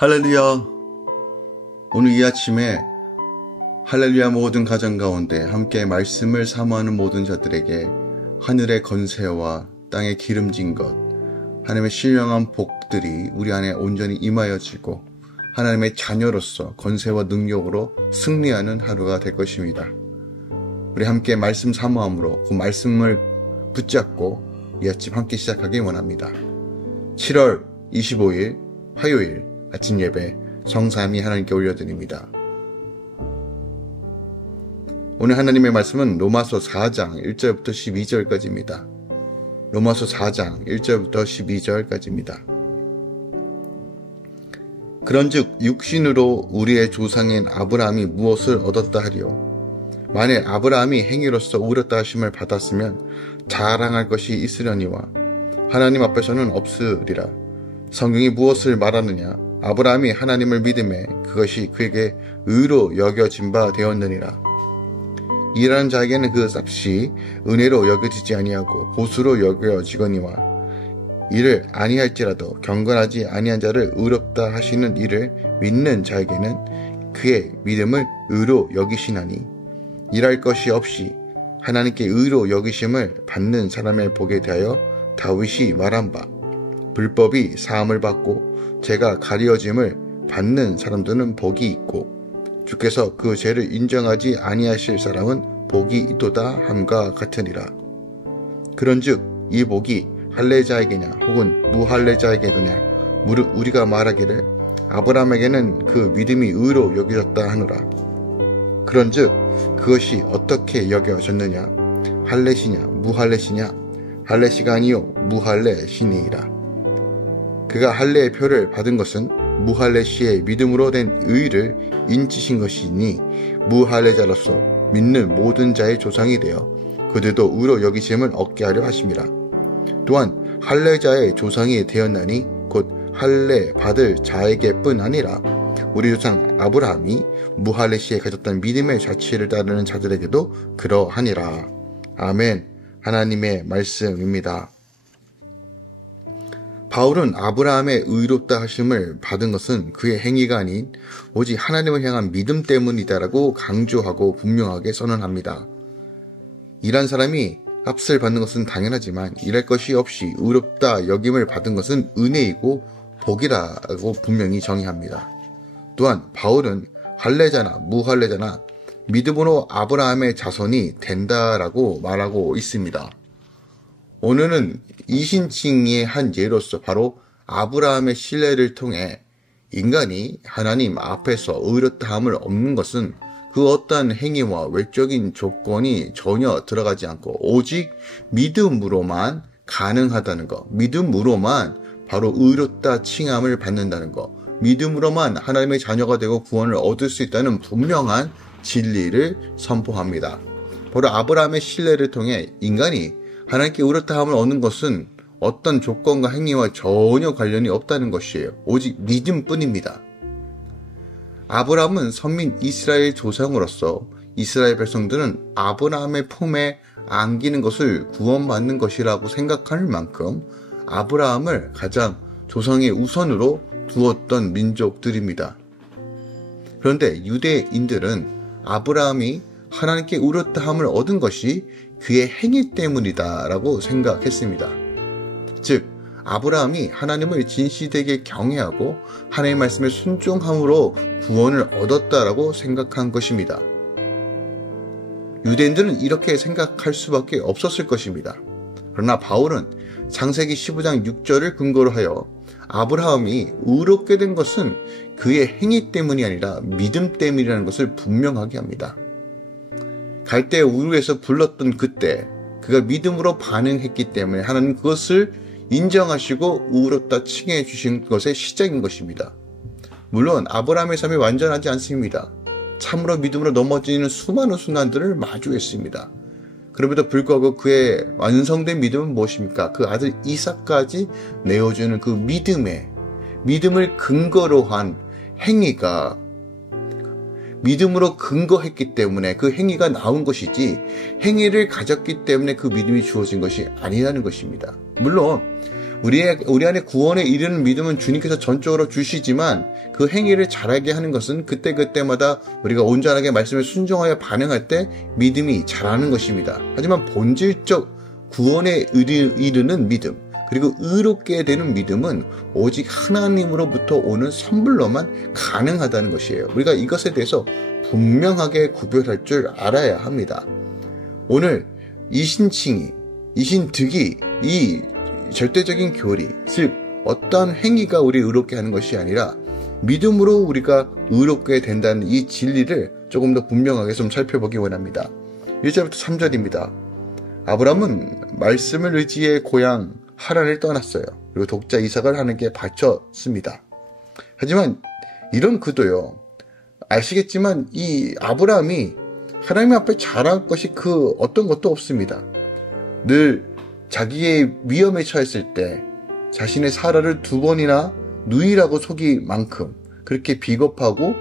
할렐루야. 오늘 이 아침에 할렐루야 모든 가정 가운데 함께 말씀을 사모하는 모든 자들에게 하늘의 건세와 땅의 기름진 것, 하나님의 신령한 복들이 우리 안에 온전히 임하여지고 하나님의 자녀로서 건세와 능력으로 승리하는 하루가 될 것입니다. 우리 함께 말씀 사모함으로 그 말씀을 붙잡고 이 아침 함께 시작하기 원합니다. 7월 25일 화요일 아침 예배 성삼위 하나님께 올려드립니다. 오늘 하나님의 말씀은 로마서 4장 1절부터 12절까지입니다. 로마서 4장 1절부터 12절까지입니다. 그런즉 육신으로 우리의 조상인 아브라함이 무엇을 얻었다 하리요? 만일 아브라함이 행위로서 의롭다 하심을 받았으면 자랑할 것이 있으려니와 하나님 앞에서는 없으리라. 성경이 무엇을 말하느냐? 아브라함이 하나님을 믿음에 그것이 그에게 의로 여겨진 바 되었느니라. 일하는 자에게는 그 값이 은혜로 여겨지지 아니하고 보수로 여겨지거니와 이를 아니할지라도 경건하지 아니한 자를 의롭다 하시는 이를 믿는 자에게는 그의 믿음을 의로 여기시나니 일할 것이 없이 하나님께 의로 여기심을 받는 사람의 복에 대하여 다윗이 말한 바 불법이 사함을 받고 죄가 가리어짐을 받는 사람들은 복이 있고 주께서 그 죄를 인정하지 아니하실 사람은 복이 있도다 함과 같으니라. 그런즉 이 복이 할례자에게냐 혹은 무할례자에게느냐 우리가 말하기를 아브라함에게는 그 믿음이 의로 여겨졌다 하노라. 그런즉 그것이 어떻게 여겨졌느냐? 할례시냐 무할례시냐? 할례시가 아니요 무할례시니이라. 그가 할례의 표를 받은 것은 무할례시의 믿음으로 된 의를 인치신 것이니 무할례자로서 믿는 모든 자의 조상이 되어 그들도 의로 여기심을 얻게 하려 하심이라. 또한 할례자의 조상이 되었나니 곧 할례 받을 자에게뿐 아니라 우리 조상 아브라함이 무할례시에 가졌던 믿음의 자취를 따르는 자들에게도 그러하니라. 아멘. 하나님의 말씀입니다. 바울은 아브라함의 의롭다 하심을 받은 것은 그의 행위가 아닌 오직 하나님을 향한 믿음 때문이다라고 강조하고 분명하게 선언합니다. 일한 사람이 값을 받는 것은 당연하지만 일할 것이 없이 의롭다 여김을 받은 것은 은혜이고 복이라고 분명히 정의합니다. 또한 바울은 할례자나 무할례자나 믿음으로 아브라함의 자손이 된다라고 말하고 있습니다. 오늘은 이신칭의 한 예로서 바로 아브라함의 신뢰를 통해 인간이 하나님 앞에서 의롭다함을 얻는 것은 그 어떠한 행위와 외적인 조건이 전혀 들어가지 않고 오직 믿음으로만 가능하다는 것, 믿음으로만 바로 의롭다 칭함을 받는다는 것, 믿음으로만 하나님의 자녀가 되고 구원을 얻을 수 있다는 분명한 진리를 선포합니다. 바로 아브라함의 신뢰를 통해 인간이 하나님께 의롭다함을 얻는 것은 어떤 조건과 행위와 전혀 관련이 없다는 것이에요. 오직 믿음뿐입니다. 아브라함은 선민 이스라엘 조상으로서 이스라엘 백성들은 아브라함의 품에 안기는 것을 구원받는 것이라고 생각할 만큼 아브라함을 가장 조상의 우선으로 두었던 민족들입니다. 그런데 유대인들은 아브라함이 하나님께 의롭다함을 얻은 것이 그의 행위 때문이다라고 생각했습니다. 즉 아브라함이 하나님을 진실되게 경외하고 하나님의 말씀에 순종함으로 구원을 얻었다라고 생각한 것입니다. 유대인들은 이렇게 생각할 수밖에 없었을 것입니다. 그러나 바울은 창세기 15장 6절을 근거로 하여 아브라함이 의롭게 된 것은 그의 행위 때문이 아니라 믿음 때문이라는 것을 분명하게 합니다. 갈대 우르에서 불렀던 그때 그가 믿음으로 반응했기 때문에 하나님 그것을 인정하시고 의롭다 칭해 주신 것의 시작인 것입니다. 물론 아브라함의 삶이 완전하지 않습니다. 참으로 믿음으로 넘어지는 수많은 순간들을 마주했습니다. 그럼에도 불구하고 그의 완성된 믿음은 무엇입니까? 그 아들 이삭까지 내어주는 그 믿음을 근거로 한 행위가 믿음으로 근거했기 때문에 그 행위가 나온 것이지 행위를 가졌기 때문에 그 믿음이 주어진 것이 아니라는 것입니다. 물론 우리 안에 구원에 이르는 믿음은 주님께서 전적으로 주시지만 그 행위를 잘하게 하는 것은 그때그때마다 우리가 온전하게 말씀에 순종하여 반응할 때 믿음이 자라는 것입니다. 하지만 본질적 구원에 이르는 믿음, 그리고 의롭게 되는 믿음은 오직 하나님으로부터 오는 선물로만 가능하다는 것이에요. 우리가 이것에 대해서 분명하게 구별할 줄 알아야 합니다. 오늘 이신칭의, 이신득이, 이 절대적인 교리, 즉 어떠한 행위가 우리 의롭게 하는 것이 아니라 믿음으로 우리가 의롭게 된다는 이 진리를 조금 더 분명하게 좀 살펴보기 원합니다. 1절부터 3절입니다. 아브라함은 말씀을 의지해 고향 하란을 떠났어요. 그리고 독자 이삭을 하나님께 바쳤습니다. 하지만 이런 그도요, 아시겠지만 이 아브라함이 하나님 앞에 잘할 것이 그 어떤 것도 없습니다. 늘 자기의 위험에 처했을 때 자신의 사라를 2번이나 누이라고 속일 만큼 그렇게 비겁하고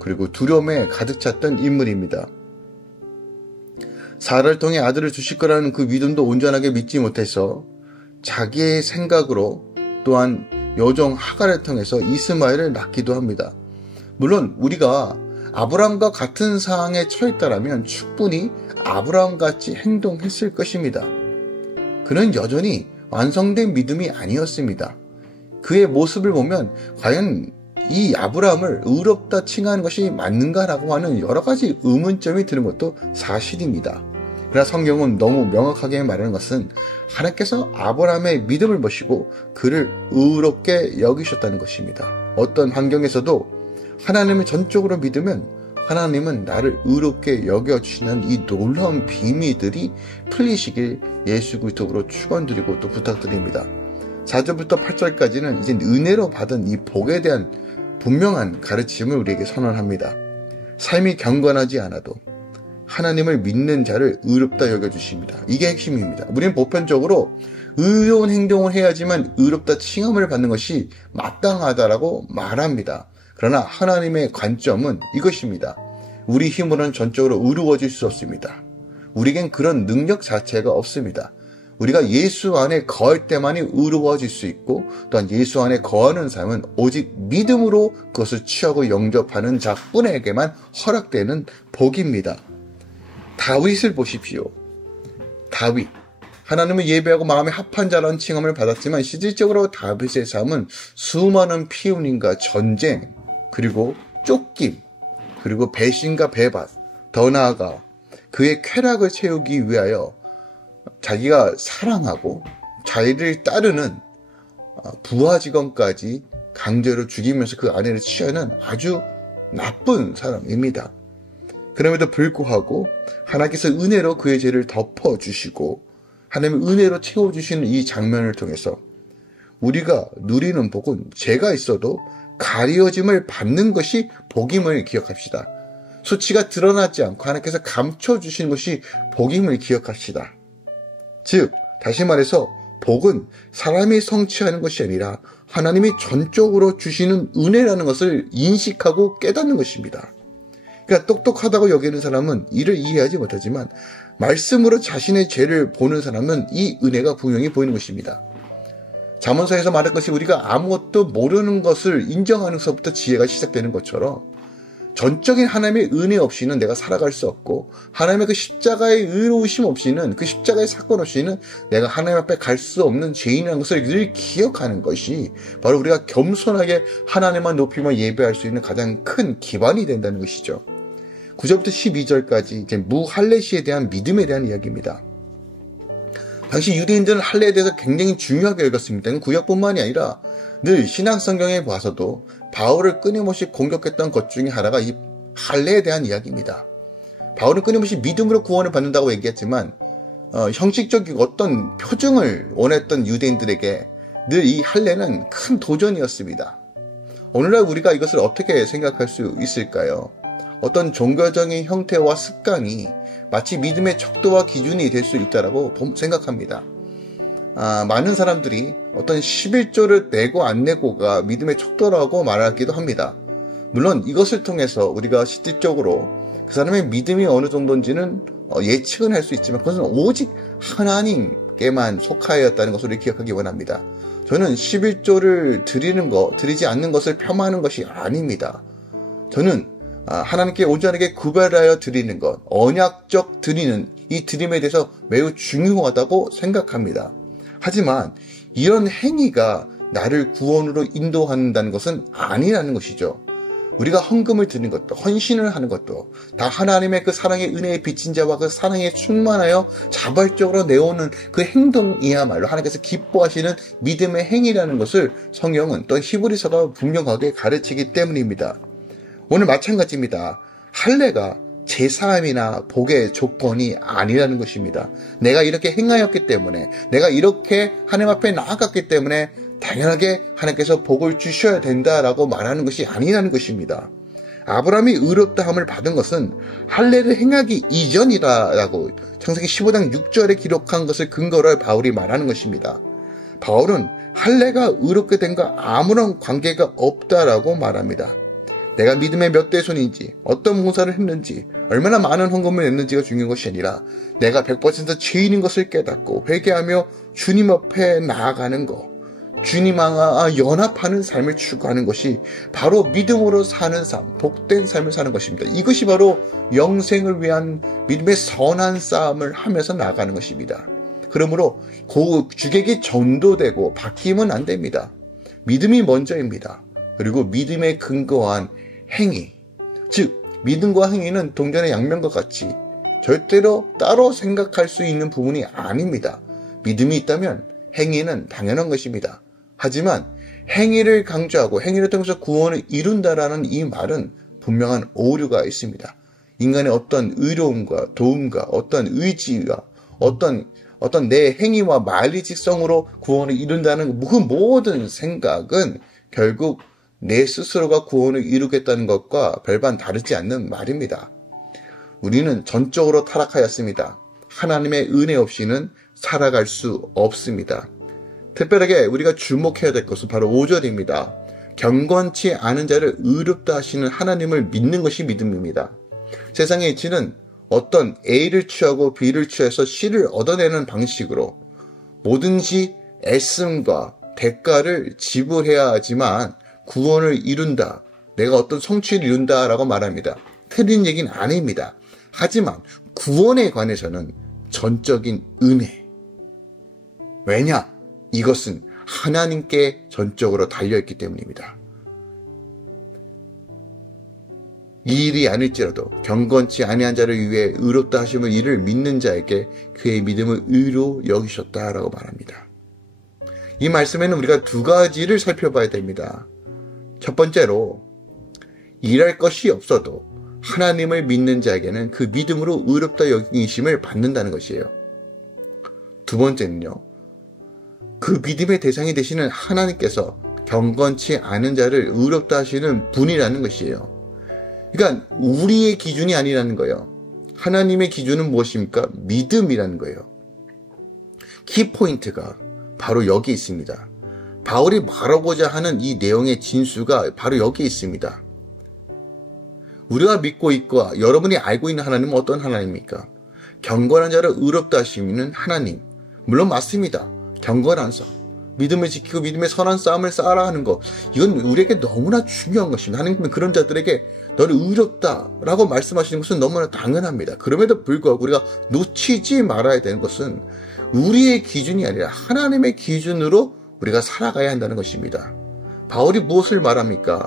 그리고 두려움에 가득 찼던 인물입니다. 사라를 통해 아들을 주실 거라는 그 믿음도 온전하게 믿지 못해서 자기의 생각으로 또한 여종 하갈을 통해서 이스마엘을 낳기도 합니다. 물론 우리가 아브라함과 같은 상황에 처했다면 충분히 아브라함같이 행동했을 것입니다. 그는 여전히 완성된 믿음이 아니었습니다. 그의 모습을 보면 과연 이 아브라함을 의롭다 칭하는 것이 맞는가라고 하는 여러 가지 의문점이 드는 것도 사실입니다. 그러나 성경은 너무 명확하게 말하는 것은 하나님께서 아브라함의 믿음을 보시고 그를 의롭게 여기셨다는 것입니다. 어떤 환경에서도 하나님을 전적으로 믿으면 하나님은 나를 의롭게 여겨주시는 이 놀라운 비밀들이 풀리시길 예수 그리스도로 축원드리고 또 부탁드립니다. 4절부터 8절까지는 이제 은혜로 받은 이 복에 대한 분명한 가르침을 우리에게 선언합니다. 삶이 경건하지 않아도 하나님을 믿는 자를 의롭다 여겨주십니다. 이게 핵심입니다. 우리는 보편적으로 의로운 행동을 해야지만 의롭다 칭함을 받는 것이 마땅하다라고 말합니다. 그러나 하나님의 관점은 이것입니다. 우리 힘으로는 전적으로 의로워질 수 없습니다. 우리에겐 그런 능력 자체가 없습니다. 우리가 예수 안에 거할 때만이 의로워질 수 있고 또한 예수 안에 거하는 삶은 오직 믿음으로 그것을 취하고 영접하는 자뿐에게만 허락되는 복입니다. 다윗을 보십시오. 다윗. 하나님을 예배하고 마음에 합한 자라는 칭함을 받았지만 실질적으로 다윗의 삶은 수많은 피운임과 전쟁, 그리고 쫓김, 그리고 배신과 배반, 더 나아가 그의 쾌락을 채우기 위하여 자기가 사랑하고 자기를 따르는 부하 직원까지 강제로 죽이면서 그 아내를 취하는 아주 나쁜 사람입니다. 그럼에도 불구하고 하나님께서 은혜로 그의 죄를 덮어주시고 하나님의 은혜로 채워주시는 이 장면을 통해서 우리가 누리는 복은 죄가 있어도 가려짐을 받는 것이 복임을 기억합시다. 수치가 드러나지 않고 하나님께서 감춰주시는 것이 복임을 기억합시다. 즉 다시 말해서 복은 사람이 성취하는 것이 아니라 하나님이 전적으로 주시는 은혜라는 것을 인식하고 깨닫는 것입니다. 그러니까 똑똑하다고 여기는 사람은 이를 이해하지 못하지만 말씀으로 자신의 죄를 보는 사람은 이 은혜가 분명히 보이는 것입니다. 잠언서에서 말할 것이 우리가 아무것도 모르는 것을 인정하는 것부터 지혜가 시작되는 것처럼 전적인 하나님의 은혜 없이는 내가 살아갈 수 없고 하나님의 그 십자가의 의로우심 없이는 그 십자가의 사건 없이는 내가 하나님 앞에 갈 수 없는 죄인이라는 것을 늘 기억하는 것이 바로 우리가 겸손하게 하나님만 높이며 예배할 수 있는 가장 큰 기반이 된다는 것이죠. 9절부터 12절까지 이제 무할례시에 대한 믿음에 대한 이야기입니다. 당시 유대인들은 할례에 대해서 굉장히 중요하게 여겼습니다. 구약뿐만이 아니라 늘 신약 성경에 봐서도 바울을 끊임없이 공격했던 것 중에 하나가 이 할례에 대한 이야기입니다. 바울은 끊임없이 믿음으로 구원을 받는다고 얘기했지만 형식적인 어떤 표징을 원했던 유대인들에게 늘 이 할례는 큰 도전이었습니다. 오늘날 우리가 이것을 어떻게 생각할 수 있을까요? 어떤 종교적인 형태와 습관이 마치 믿음의 척도와 기준이 될 수 있다고 생각합니다. 많은 사람들이 어떤 11조를 내고 안 내고가 믿음의 척도라고 말하기도 합니다. 물론 이것을 통해서 우리가 실질적으로 그 사람의 믿음이 어느 정도인지는 예측은 할 수 있지만 그것은 오직 하나님께만 속하였다는 것을 기억하기 원합니다. 저는 11조를 드리지 않는 것을 폄하하는 것이 아닙니다. 저는 하나님께 온전하게 구별하여 드리는 것, 언약적 드리는 이 드림에 대해서 매우 중요하다고 생각합니다. 하지만 이런 행위가 나를 구원으로 인도한다는 것은 아니라는 것이죠. 우리가 헌금을 드리는 것도, 헌신을 하는 것도 다 하나님의 그 사랑의 은혜에 비친 자와 그 사랑에 충만하여 자발적으로 내오는 그 행동이야말로 하나님께서 기뻐하시는 믿음의 행위라는 것을 성경은 또 히브리서가 분명하게 가르치기 때문입니다. 오늘 마찬가지입니다. 할례가 제사함이나 복의 조건이 아니라는 것입니다. 내가 이렇게 행하였기 때문에, 내가 이렇게 하나님 앞에 나아갔기 때문에 당연하게 하나님께서 복을 주셔야 된다라고 말하는 것이 아니라는 것입니다. 아브라함이 의롭다함을 받은 것은 할례를 행하기 이전이다라고 창세기 15장 6절에 기록한 것을 근거로 바울이 말하는 것입니다. 바울은 할례가 의롭게 된과 아무런 관계가 없다라고 말합니다. 내가 믿음의 몇 대 손인지, 어떤 봉사를 했는지, 얼마나 많은 헌금을 냈는지가 중요한 것이 아니라 내가 100% 죄인인 것을 깨닫고 회개하며 주님 앞에 나아가는 것, 주님과 연합하는 삶을 추구하는 것이 바로 믿음으로 사는 삶, 복된 삶을 사는 것입니다. 이것이 바로 영생을 위한 믿음의 선한 싸움을 하면서 나아가는 것입니다. 그러므로 주객이 전도되고 바뀌면 안 됩니다. 믿음이 먼저입니다. 그리고 믿음에 근거한 행위, 즉 믿음과 행위는 동전의 양면과 같이 절대로 따로 생각할 수 있는 부분이 아닙니다. 믿음이 있다면 행위는 당연한 것입니다. 하지만 행위를 강조하고 행위를 통해서 구원을 이룬다라는 이 말은 분명한 오류가 있습니다. 인간의 어떤 의로움과 도움과 어떤 의지가 어떤 내 행위와 만리직성으로 구원을 이룬다는 그 모든 생각은 결국 내 스스로가 구원을 이루겠다는 것과 별반 다르지 않는 말입니다. 우리는 전적으로 타락하였습니다. 하나님의 은혜 없이는 살아갈 수 없습니다. 특별하게 우리가 주목해야 될 것은 바로 5절입니다. 경건치 않은 자를 의롭다 하시는 하나님을 믿는 것이 믿음입니다. 세상의 이치는 어떤 A를 취하고 B를 취해서 C를 얻어내는 방식으로 뭐든지 애씀과 대가를 지불해야 하지만 구원을 이룬다, 내가 어떤 성취를 이룬다라고 말합니다. 틀린 얘기는 아닙니다. 하지만 구원에 관해서는 전적인 은혜. 왜냐? 이것은 하나님께 전적으로 달려있기 때문입니다. 이 일이 아닐지라도 경건치 아니한 자를 위해 의롭다 하심을 이를 믿는 자에게 그의 믿음을 의로 여기셨다라고 말합니다. 이 말씀에는 우리가 두 가지를 살펴봐야 됩니다. 첫 번째로 일할 것이 없어도 하나님을 믿는 자에게는 그 믿음으로 의롭다 여기심을 받는다는 것이에요. 두 번째는요, 그 믿음의 대상이 되시는 하나님께서 경건치 않은 자를 의롭다 하시는 분이라는 것이에요. 그러니까 우리의 기준이 아니라는 거예요. 하나님의 기준은 무엇입니까? 믿음이라는 거예요. 키포인트가 바로 여기 있습니다. 바울이 말하고자 하는 이 내용의 진수가 바로 여기 있습니다. 우리가 믿고 있고 여러분이 알고 있는 하나님은 어떤 하나님입니까? 경건한 자를 의롭다 하시는 하나님. 물론 맞습니다. 경건한 삶, 믿음을 지키고 믿음의 선한 싸움을 쌓아라 하는 것, 이건 우리에게 너무나 중요한 것입니다. 하나님은 그런 자들에게 너를 의롭다라고 말씀하시는 것은 너무나 당연합니다. 그럼에도 불구하고 우리가 놓치지 말아야 되는 것은 우리의 기준이 아니라 하나님의 기준으로 우리가 살아가야 한다는 것입니다. 바울이 무엇을 말합니까?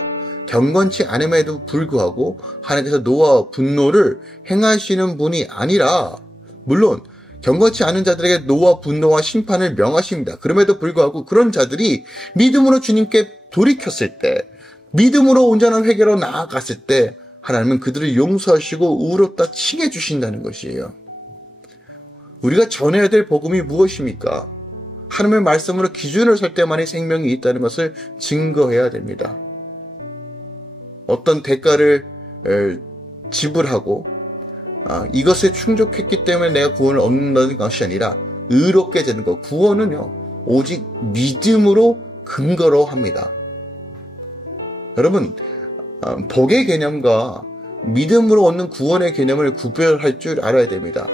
경건치 않음에도 불구하고 하나님께서 노아와 분노를 행하시는 분이 아니라, 물론 경건치 않은 자들에게 노와 분노와 심판을 명하십니다. 그럼에도 불구하고 그런 자들이 믿음으로 주님께 돌이켰을 때, 믿음으로 온전한 회개로 나아갔을 때 하나님은 그들을 용서하시고 의롭다 칭해 주신다는 것이에요. 우리가 전해야 될 복음이 무엇입니까? 하나님의 말씀으로 기준을 설 때만이 생명이 있다는 것을 증거해야 됩니다. 어떤 대가를 지불하고 이것에 충족했기 때문에 내가 구원을 얻는다는 것이 아니라 의롭게 되는 것, 구원은요 오직 믿음으로 근거로 합니다. 여러분, 복의 개념과 믿음으로 얻는 구원의 개념을 구별할 줄 알아야 됩니다.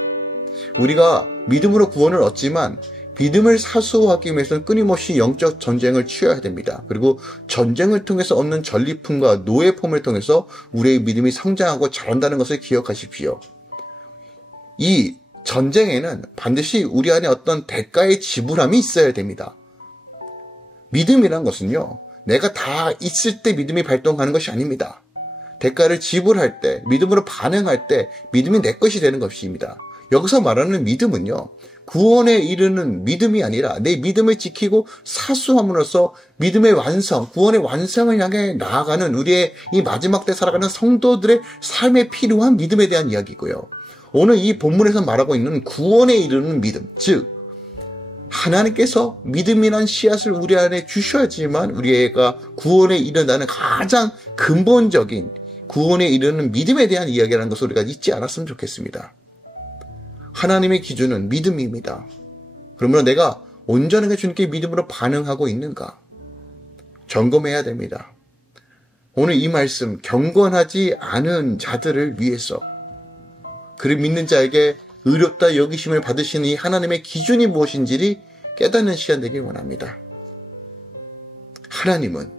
우리가 믿음으로 구원을 얻지만 믿음을 사수하기 위해서는 끊임없이 영적 전쟁을 치러야 됩니다. 그리고 전쟁을 통해서 얻는 전리품과 노예품을 통해서 우리의 믿음이 성장하고 자란다는 것을 기억하십시오. 이 전쟁에는 반드시 우리 안에 어떤 대가의 지불함이 있어야 됩니다. 믿음이란 것은요, 내가 다 있을 때 믿음이 발동하는 것이 아닙니다. 대가를 지불할 때, 믿음으로 반응할 때 믿음이 내 것이 되는 것입니다. 여기서 말하는 믿음은요, 구원에 이르는 믿음이 아니라 내 믿음을 지키고 사수함으로써 믿음의 완성, 구원의 완성을 향해 나아가는 우리의 이 마지막 때 살아가는 성도들의 삶에 필요한 믿음에 대한 이야기고요. 오늘 이 본문에서 말하고 있는 구원에 이르는 믿음, 즉 하나님께서 믿음이란 씨앗을 우리 안에 주셔야지만 우리가 구원에 이른다는 가장 근본적인 구원에 이르는 믿음에 대한 이야기라는 것을 우리가 잊지 않았으면 좋겠습니다. 하나님의 기준은 믿음입니다. 그러면 내가 온전하게 주님께 믿음으로 반응하고 있는가? 점검해야 됩니다. 오늘 이 말씀, 경건하지 않은 자들을 위해서 그를 믿는 자에게 의롭다 여기심을 받으시는 이 하나님의 기준이 무엇인지를 깨닫는 시간 되길 원합니다. 하나님은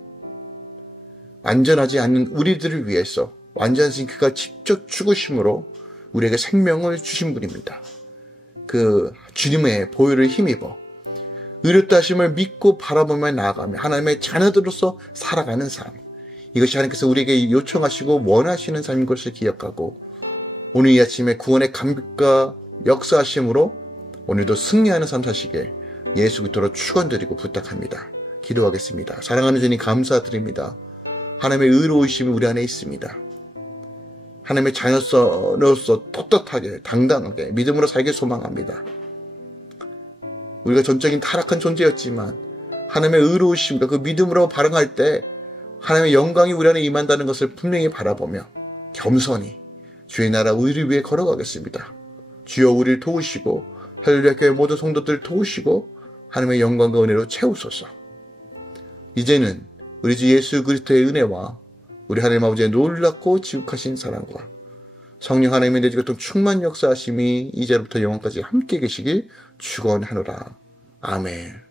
완전하지 않는 우리들을 위해서 완전하신 그가 직접 죽으심으로 우리에게 생명을 주신 분입니다. 그 주님의 보혈을 힘입어 의롭다 하심을 믿고 바라보며 나아가며 하나님의 자녀들로서 살아가는 삶, 이것이 하나님께서 우리에게 요청하시고 원하시는 삶인 것을 기억하고 오늘 이 아침에 구원의 감격과 역사하심으로 오늘도 승리하는 삶 사시게 예수 그리스도로 축원드리고 부탁합니다. 기도하겠습니다. 사랑하는 주님 감사드립니다. 하나님의 의로우심이 우리 안에 있습니다. 하나님의 자녀로서 떳떳하게 당당하게 믿음으로 살길 소망합니다. 우리가 전적인 타락한 존재였지만 하나님의 의로우심과 그 믿음으로 반응할 때 하나님의 영광이 우리 안에 임한다는 것을 분명히 바라보며 겸손히 주의 나라 의를 위해 걸어가겠습니다. 주여 우리를 도우시고 할렐루야 교회 모든 성도들을 도우시고 하나님의 영광과 은혜로 채우소서. 이제는 우리 주 예수 그리스도의 은혜와 우리 하나님 아버지의 놀랍고 지극하신 사랑과 성령 하나님의 내주교통 충만 역사하심이 이제부터 영원까지 함께 계시길 축원하노라. 아멘.